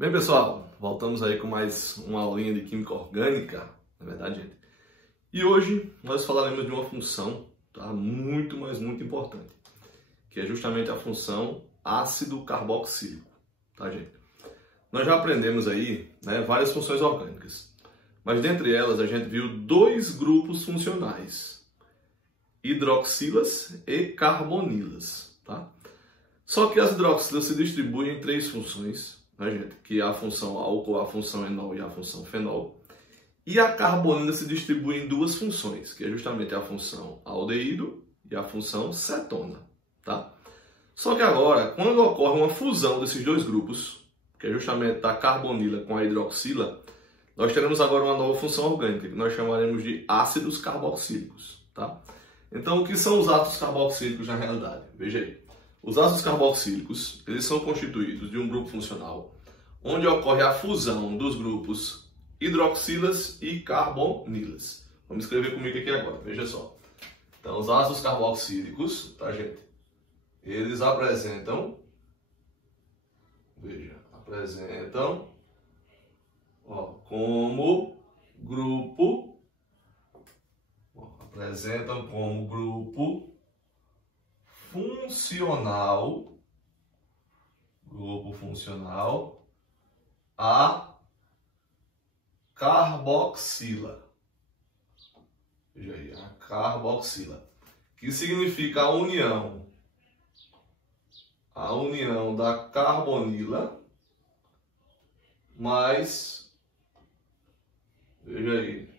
Bem, pessoal, voltamos aí com mais uma aulinha de Química Orgânica, na verdade, gente. E hoje nós falaremos de uma função, tá? Muito importante, que é justamente a função ácido carboxílico, tá, gente? Nós já aprendemos aí, né, várias funções orgânicas, mas dentre elas a gente viu dois grupos funcionais, hidroxilas e carbonilas, tá? Só que as hidroxilas se distribuem em três funções, né, gente? Que é a função álcool, a função enol e a função fenol. E a carbonila se distribui em duas funções, que é justamente a função aldeído e a função cetona, tá? Só que agora, quando ocorre uma fusão desses dois grupos, que é justamente da carbonila com a hidroxila, nós teremos agora uma nova função orgânica, que nós chamaremos de ácidos carboxílicos, tá? Então, o que são os ácidos carboxílicos na realidade? Veja aí. Os ácidos carboxílicos, eles são constituídos de um grupo funcional, onde ocorre a fusão dos grupos hidroxilas e carbonilas. Vamos escrever comigo aqui agora, veja só. Então, os ácidos carboxílicos, tá, gente? Eles apresentam, veja, como grupo funcional a carboxila. Veja aí, a carboxila, que significa a união da carbonila mais, veja aí,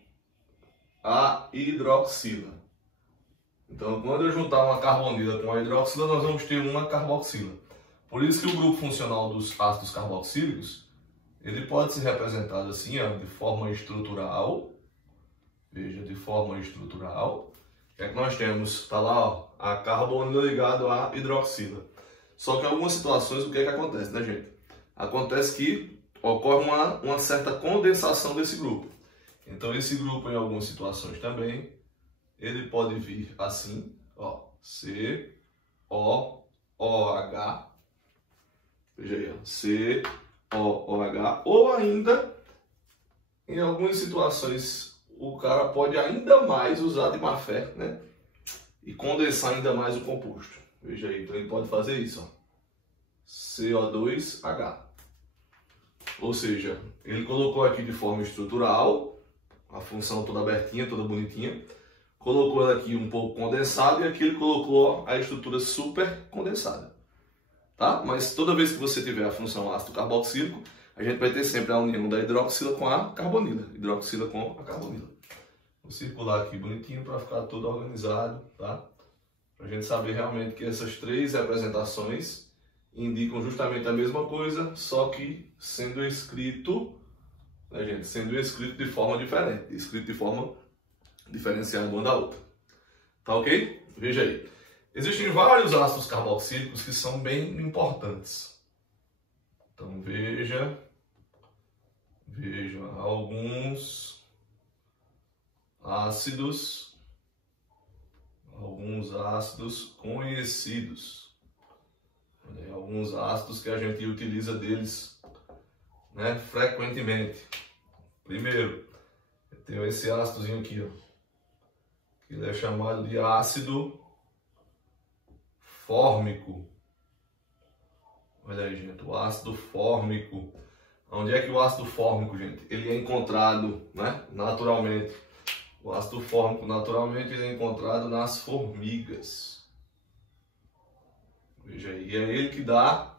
a hidroxila. Então, quando eu juntar uma carbonila com a hidroxila, nós vamos ter uma carboxila. Por isso que o grupo funcional dos ácidos carboxílicos, ele pode ser representado assim, ó, de forma estrutural. Veja, de forma estrutural. O que é que nós temos? Está lá, ó, a carbonila ligado à hidroxila. Só que em algumas situações, o que é que acontece, né, gente? Acontece que ocorre uma certa condensação desse grupo. Então, esse grupo, em algumas situações também, ele pode vir assim, ó, COOH, veja aí, ó, COOH, ou ainda, em algumas situações, o cara pode ainda mais usar de má fé, né, e condensar ainda mais o composto. Veja aí, então ele pode fazer isso, ó, CO2H. Ou seja, ele colocou aqui de forma estrutural, a função toda abertinha, toda bonitinha, colocou ela aqui um pouco condensada e aqui ele colocou a estrutura super condensada, tá? Mas toda vez que você tiver a função ácido carboxílico, a gente vai ter sempre a união da hidroxila com a carbonila, hidroxila com a carbonila. Vou circular aqui bonitinho para ficar tudo organizado, tá? Para a gente saber realmente que essas três representações indicam justamente a mesma coisa, só que sendo escrito, né, gente? Sendo escrito de forma diferente, escrito de forma diferenciada uma da outra. Tá ok? Veja aí. Existem vários ácidos carboxílicos que são bem importantes. Então veja alguns ácidos conhecidos. Alguns ácidos que a gente utiliza deles, né, frequentemente. Primeiro, eu tenho esse ácidozinho aqui, ó. Ele é chamado de ácido fórmico. Olha aí, gente, o ácido fórmico. Onde é que o ácido fórmico, gente? Ele é encontrado, né, naturalmente. O ácido fórmico, naturalmente, ele é encontrado nas formigas. Veja aí, é ele que dá,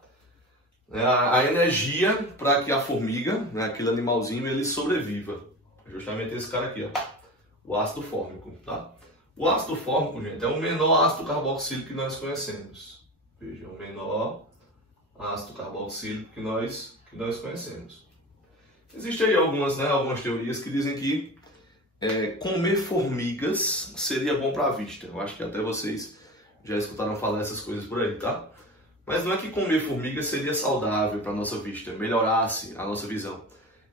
né, a energia para que a formiga, né, aquele animalzinho, ele sobreviva. É justamente esse cara aqui, ó. O ácido fórmico, tá? O ácido fórmico, gente, é o menor ácido carboxílico que nós conhecemos. Veja, é o menor ácido carboxílico que nós conhecemos. Existem aí algumas teorias que dizem que comer formigas seria bom para a vista. Eu acho que até vocês já escutaram falar essas coisas por aí, tá? Mas não é que comer formigas seria saudável para a nossa vista, melhorasse a nossa visão.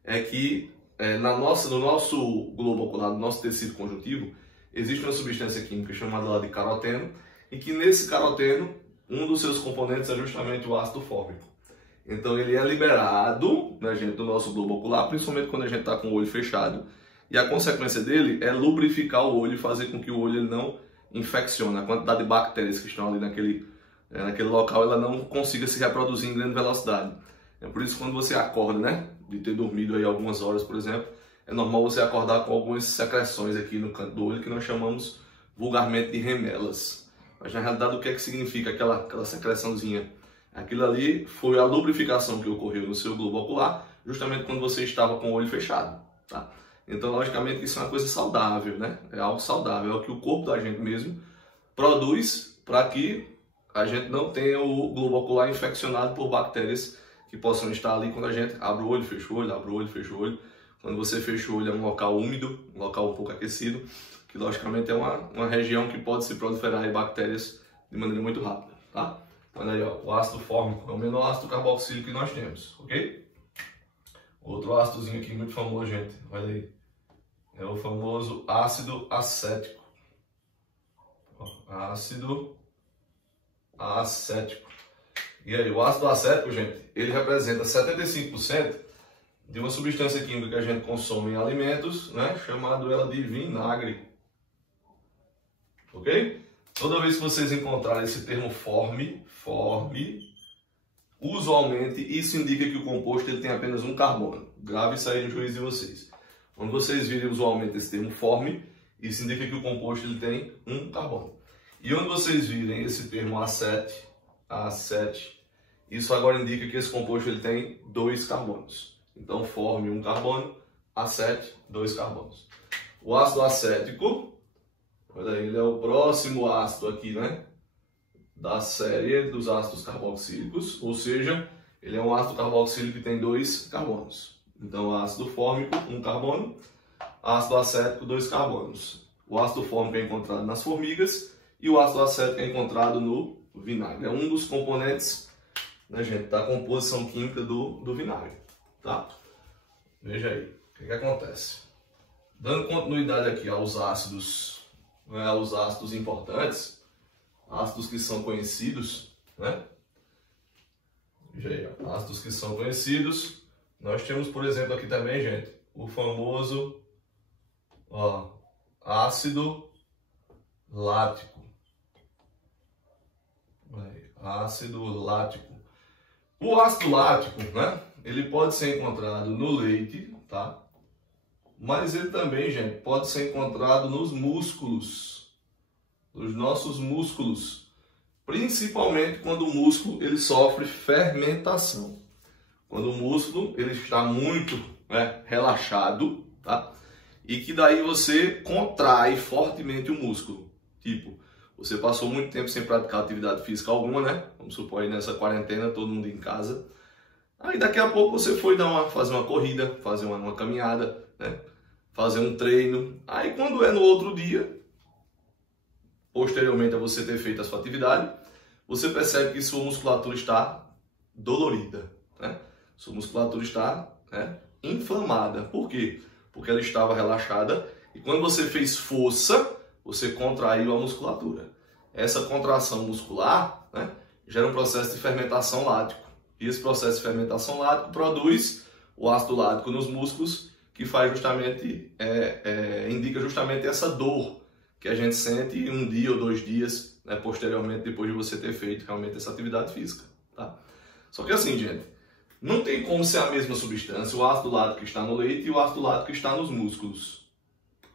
É que no nosso globo ocular, no nosso tecido conjuntivo, existe uma substância química chamada lá de caroteno, e que nesse caroteno, um dos seus componentes é justamente o ácido fórmico. Então ele é liberado, né, gente, do nosso globo ocular, principalmente quando a gente está com o olho fechado. E a consequência dele é lubrificar o olho e fazer com que o olho ele não infeccione. A quantidade de bactérias que estão ali naquele local, ela não consiga se reproduzir em grande velocidade. É por isso que quando você acorda, né, de ter dormido aí algumas horas, por exemplo, é normal você acordar com algumas secreções aqui no canto do olho que nós chamamos vulgarmente de remelas. Mas na realidade o que é que significa aquela secreçãozinha? Aquilo ali foi a lubrificação que ocorreu no seu globo ocular, justamente quando você estava com o olho fechado, tá? Então, logicamente, isso é uma coisa saudável, né? É algo saudável, é o que o corpo da gente mesmo produz para que a gente não tenha o globo ocular infeccionado por bactérias que possam estar ali quando a gente abre o olho, fecha o olho, abre o olho, fecha o olho. Quando você fecha o olho é um local úmido, um local um pouco aquecido, que logicamente é uma região que pode se proliferar em bactérias de maneira muito rápida, tá? Olha aí, ó, o ácido fórmico é o menor ácido carboxílico que nós temos, ok? Outro ácidozinho aqui muito famoso, gente, olha aí. É o famoso ácido acético. Ácido acético. E aí, o ácido acético, gente, ele representa 75% de uma substância química que a gente consome em alimentos, né, chamado ela de vinagre. Ok? Toda vez que vocês encontrarem esse termo forme, usualmente isso indica que o composto ele tem apenas um carbono. Grave isso aí no juízo de vocês. Quando vocês virem usualmente esse termo forme, isso indica que o composto ele tem um carbono. E onde vocês virem esse termo A7, isso agora indica que esse composto ele tem 2 carbonos. Então, forme um carbono, A7, 2 carbonos. O ácido acético, olha aí, ele é o próximo ácido aqui, né? Da série dos ácidos carboxílicos, ou seja, ele é um ácido carboxílico que tem 2 carbonos. Então, ácido fórmico, 1 carbono, ácido acético, 2 carbonos. O ácido fórmico é encontrado nas formigas e o ácido acético é encontrado no vinagre. É um dos componentes, né, gente, da composição química do vinagre, tá? Veja aí, o que acontece? Dando continuidade aqui aos ácidos, né, aos ácidos importantes, ácidos que são conhecidos, né? Veja aí, ácidos que são conhecidos. Nós temos, por exemplo, aqui também, gente, o famoso ácido lático. Ácido lático. O ácido lático, né? Ele pode ser encontrado no leite, tá? Mas ele também, gente, pode ser encontrado nos músculos, nos nossos músculos, principalmente quando o músculo ele sofre fermentação. Quando o músculo ele está muito, né, relaxado, tá? E que daí você contrai fortemente o músculo. Tipo, você passou muito tempo sem praticar atividade física alguma, né? Vamos supor aí nessa quarentena, todo mundo em casa. Aí daqui a pouco você foi fazer uma corrida, fazer uma caminhada, né? Fazer um treino. Aí quando é no outro dia, posteriormente a você ter feito a sua atividade, você percebe que sua musculatura está dolorida, né? Sua musculatura está, né, inflamada. Por quê? Porque ela estava relaxada e quando você fez força, você contraiu a musculatura. Essa contração muscular, né, gera um processo de fermentação lático. E esse processo de fermentação lático produz o ácido lático nos músculos, que faz justamente, indica justamente essa dor que a gente sente um dia ou 2 dias, né, posteriormente, depois de você ter feito realmente essa atividade física. Tá? Só que assim, gente, não tem como ser a mesma substância, o ácido lático que está no leite e o ácido lático que está nos músculos.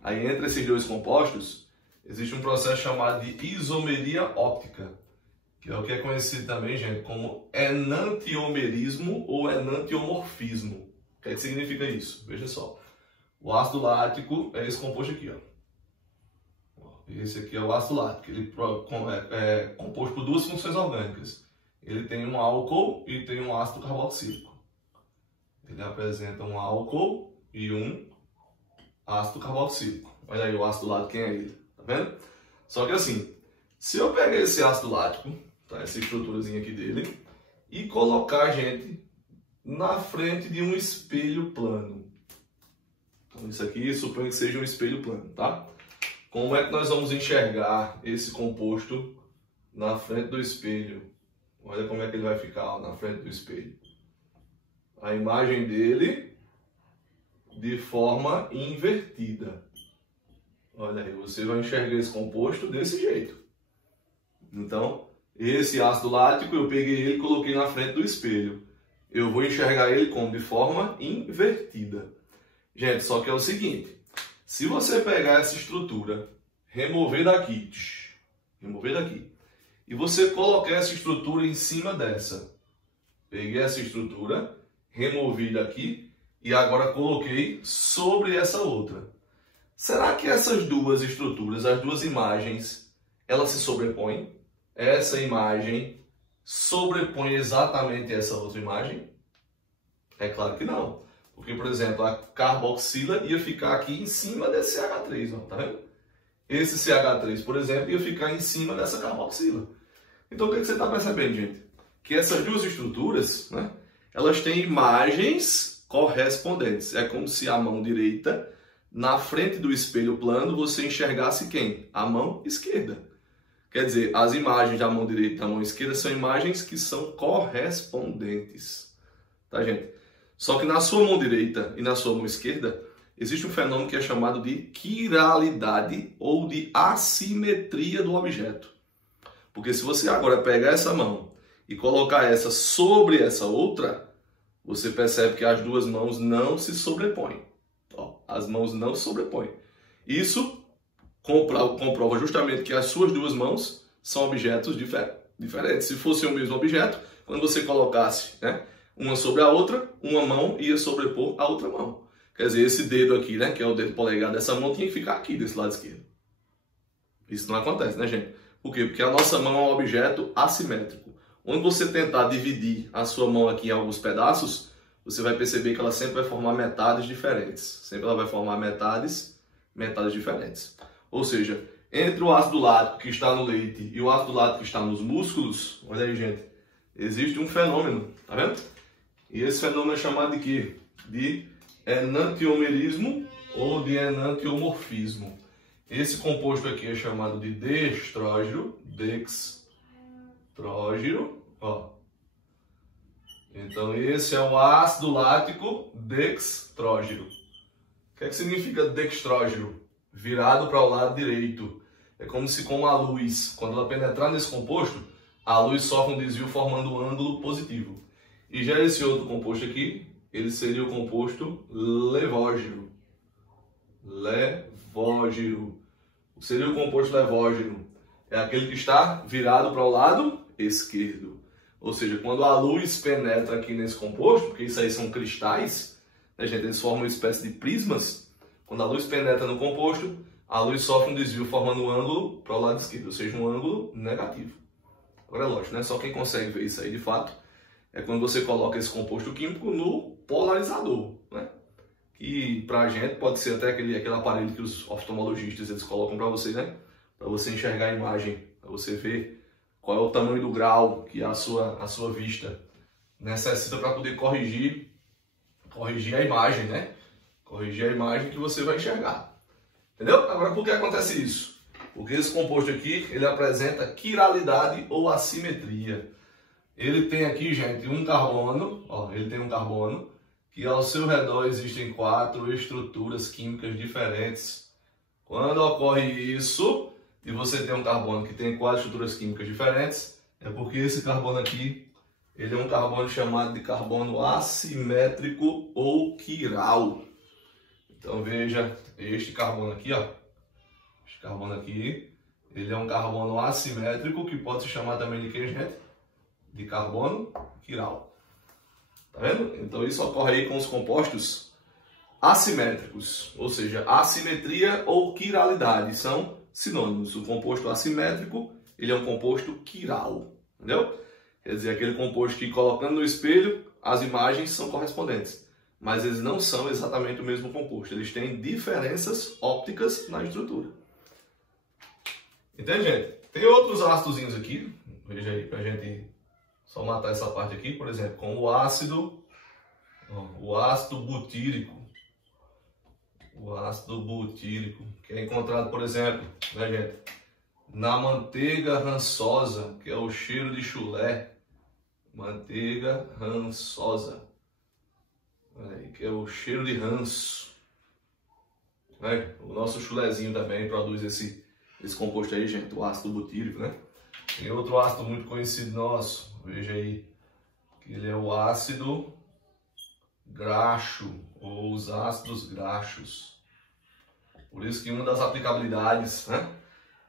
Aí, entre esses 2 compostos, existe um processo chamado de isomeria óptica, que é o que é conhecido também, gente, como enantiomerismo ou enantiomorfismo. O que é que significa isso? Veja só. O ácido lático é esse composto aqui, ó. Esse aqui é o ácido lático. Ele é composto por 2 funções orgânicas. Ele tem um álcool e tem um ácido carboxílico. Ele apresenta um álcool e um ácido carboxílico. Olha aí o ácido lático, quem é ele? Tá vendo? Só que assim, se eu pegar esse ácido lático, tá, essa estruturazinha aqui dele, e colocar, gente, na frente de um espelho plano. Então isso aqui suponho que seja um espelho plano, tá? Como é que nós vamos enxergar esse composto na frente do espelho? Olha como é que ele vai ficar, ó, na frente do espelho. a imagem dele de forma invertida. Olha aí, você vai enxergar esse composto desse jeito. Então, esse ácido lático, eu peguei ele e coloquei na frente do espelho. Eu vou enxergar ele como? De forma invertida. Gente, só que é o seguinte, se você pegar essa estrutura, remover daqui, e você colocar essa estrutura em cima dessa. Peguei essa estrutura, removi daqui e agora coloquei sobre essa outra. Será que essas duas estruturas, as duas imagens, elas se sobrepõem? Essa imagem sobrepõe exatamente essa outra imagem? É claro que não. Porque, por exemplo, a carboxila ia ficar aqui em cima desse CH3, ó, tá vendo? Esse CH3, por exemplo, ia ficar em cima dessa carboxila. Então, o que você está percebendo, gente? Que essas duas estruturas, né, elas têm imagens correspondentes. É como se a mão direita, na frente do espelho plano, você enxergasse quem? A mão esquerda. Quer dizer, as imagens da mão direita e da mão esquerda são imagens que são correspondentes. Tá, gente? Só que na sua mão direita e na sua mão esquerda, existe um fenômeno que é chamado de quiralidade ou de assimetria do objeto. Porque se você agora pegar essa mão e colocar essa sobre essa outra, você percebe que as duas mãos não se sobrepõem. Ó, as mãos não se sobrepõem. Isso comprova justamente que as suas duas mãos são objetos diferentes. Se fosse o mesmo objeto, quando você colocasse, né, uma sobre a outra, uma mão ia sobrepor a outra mão. Quer dizer, esse dedo aqui, né, que é o dedo polegar dessa mão, tinha que ficar aqui desse lado esquerdo. Isso não acontece, né, gente? Por quê? Porque a nossa mão é um objeto assimétrico. Quando você tentar dividir a sua mão aqui em alguns pedaços, você vai perceber que ela sempre vai formar metades diferentes. Sempre ela vai formar metades diferentes. Ou seja, entre o ácido lático que está no leite e o ácido lático que está nos músculos, olha aí, gente, existe um fenômeno, tá vendo? E esse fenômeno é chamado de quê? De enantiomerismo ou de enantiomorfismo. Esse composto aqui é chamado de dextrógiro, ó. Então esse é o ácido lático dextrógiro. O que é que significa dextrógiro? Virado para o lado direito. É como se com a luz, quando ela penetrar nesse composto, a luz sofre um desvio formando um ângulo positivo. E já esse outro composto aqui, ele seria o composto levógiro. O que seria o composto levógiro? É aquele que está virado para o lado esquerdo. Ou seja, quando a luz penetra aqui nesse composto, porque isso aí são cristais, né, gente? Eles formam uma espécie de prismas. Quando a luz penetra no composto, a luz sofre um desvio formando um ângulo para o lado esquerdo, ou seja, um ângulo negativo. Agora é lógico, né? Só quem consegue ver isso aí de fato é quando você coloca esse composto químico no polarizador, né? Que pra gente pode ser até aquele aparelho que os oftalmologistas eles colocam para você, né? Para você enxergar a imagem, para você ver qual é o tamanho do grau que a sua vista necessita para poder corrigir a imagem, né? Corrigir a imagem que você vai enxergar. Entendeu? Agora, por que acontece isso? Porque esse composto aqui, ele apresenta quiralidade ou assimetria. Ele tem aqui, gente, um carbono, ó, ele tem um carbono, que ao seu redor existem 4 estruturas químicas diferentes. Quando ocorre isso, e você tem um carbono que tem 4 estruturas químicas diferentes, é porque esse carbono aqui, ele é um carbono chamado de carbono assimétrico ou quiral. Então veja, este carbono aqui, ó, este carbono aqui, ele é um carbono assimétrico que pode se chamar também de que, gente? De carbono quiral. Tá vendo? Então isso ocorre aí com os compostos assimétricos, ou seja, assimetria ou quiralidade são sinônimos. O composto assimétrico, ele é um composto quiral, entendeu? Quer dizer, aquele composto que colocando no espelho, as imagens são correspondentes, mas eles não são exatamente o mesmo composto, eles têm diferenças ópticas na estrutura. Entende, gente? Tem outros ácidozinhos aqui, veja aí, pra gente só matar essa parte aqui, por exemplo, com o ácido butírico. O ácido butírico, que é encontrado, por exemplo, né, gente, na manteiga rançosa, que é o cheiro de chulé. Manteiga rançosa. que é o cheiro de ranço. Né? O nosso chulezinho também produz esse composto aí, gente, o ácido butírico, né? Tem outro ácido muito conhecido nosso, veja aí, que ele é o ácido graxo, ou os ácidos graxos. Por isso que uma das aplicabilidades, né?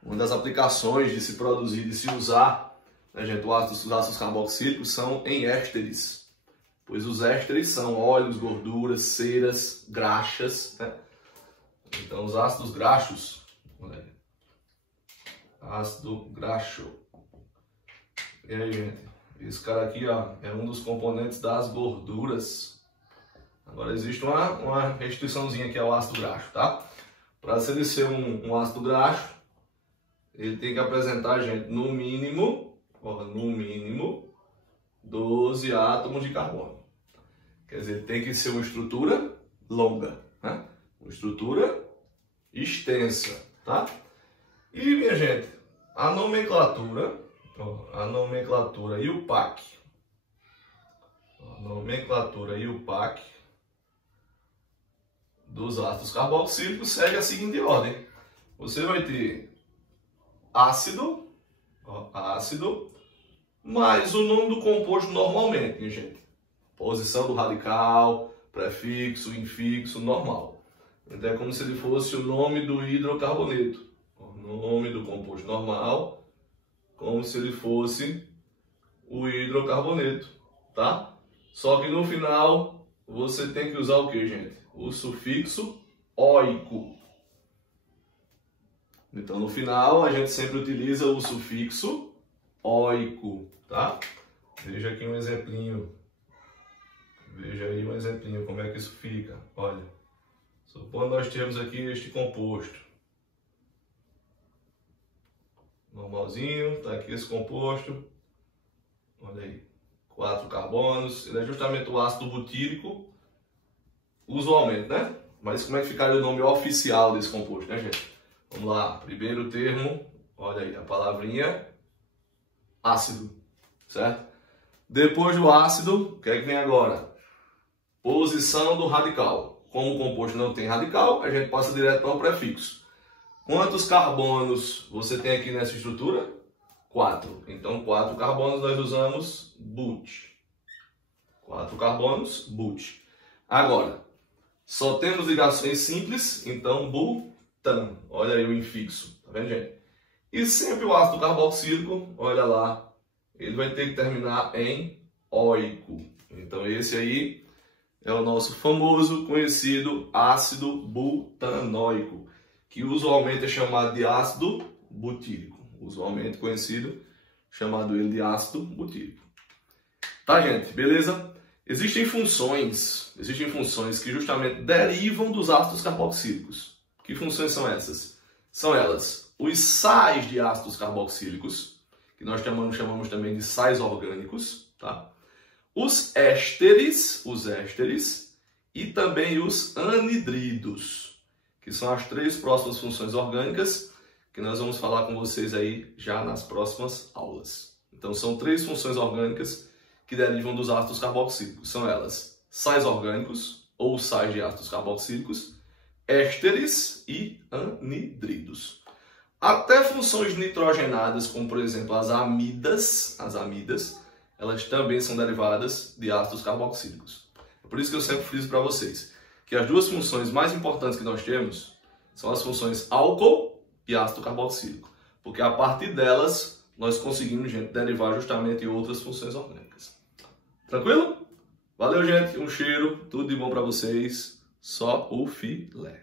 Uma das aplicações de se produzir, de se usar, né, gente, os ácidos carboxílicos são em ésteres. Pois os ésteres são óleos, gorduras, ceras, graxas, né? Então os ácidos graxos, olha aí, ácido graxo. E aí, gente, esse cara aqui, ó, é um dos componentes das gorduras. Agora existe uma restriçãozinha que é o ácido graxo, tá? Para ser um ácido graxo, ele tem que apresentar, gente, no mínimo 12 átomos de carbono. Quer dizer, tem que ser uma estrutura longa, né? Uma estrutura extensa, tá? E, minha gente, a nomenclatura e o PAC. A nomenclatura e o PAC dos ácidos carboxílicos segue a seguinte ordem. Você vai ter ácido, mais o nome do composto normalmente, minha gente. Posição do radical, prefixo, infixo, normal. Então é como se ele fosse o nome do hidrocarboneto. O nome do composto normal, como se ele fosse o hidrocarboneto, tá? Só que no final você tem que usar o que, gente? O sufixo óico. Então no final a gente sempre utiliza o sufixo óico, tá? Veja aqui um exemplinho. Veja aí um exemplinho como é que isso fica. Olha, supondo nós temos aqui este composto. Normalzinho, tá aqui esse composto. Olha aí, 4 carbonos. Ele é justamente o ácido butírico, usualmente, né? Mas como é que ficaria o nome oficial desse composto, né, gente? Vamos lá, primeiro termo, olha aí, a palavrinha ácido, certo? Depois do ácido, o que é que vem agora? Posição do radical. Como o composto não tem radical, a gente passa direto para o prefixo. Quantos carbonos você tem aqui nessa estrutura? 4. Então, 4 carbonos nós usamos but. 4 carbonos, but. Agora, só temos ligações simples, então butan. Olha aí o infixo, tá vendo, gente? E sempre o ácido carboxílico, olha lá, ele vai ter que terminar em óico. Então, esse aí é o nosso famoso, conhecido ácido butanóico, que usualmente é chamado de ácido butírico. Usualmente conhecido, chamado ele de ácido butírico. Tá, gente? Beleza? Existem funções que justamente derivam dos ácidos carboxílicos. Que funções são essas? São elas os sais de ácidos carboxílicos, que nós chamamos também de sais orgânicos, tá? Os ésteres e também os anidridos, que são as 3 próximas funções orgânicas que nós vamos falar com vocês aí já nas próximas aulas. Então são 3 funções orgânicas que derivam dos ácidos carboxílicos. São elas sais orgânicos ou sais de ácidos carboxílicos, ésteres e anidridos. Até funções nitrogenadas, como por exemplo as amidas, elas também são derivadas de ácidos carboxílicos. É por isso que eu sempre friso para vocês que as 2 funções mais importantes que nós temos são as funções álcool e ácido carboxílico, porque a partir delas nós conseguimos, gente, derivar justamente outras funções orgânicas. Tranquilo? Valeu, gente, um cheiro, tudo de bom para vocês, só o filé.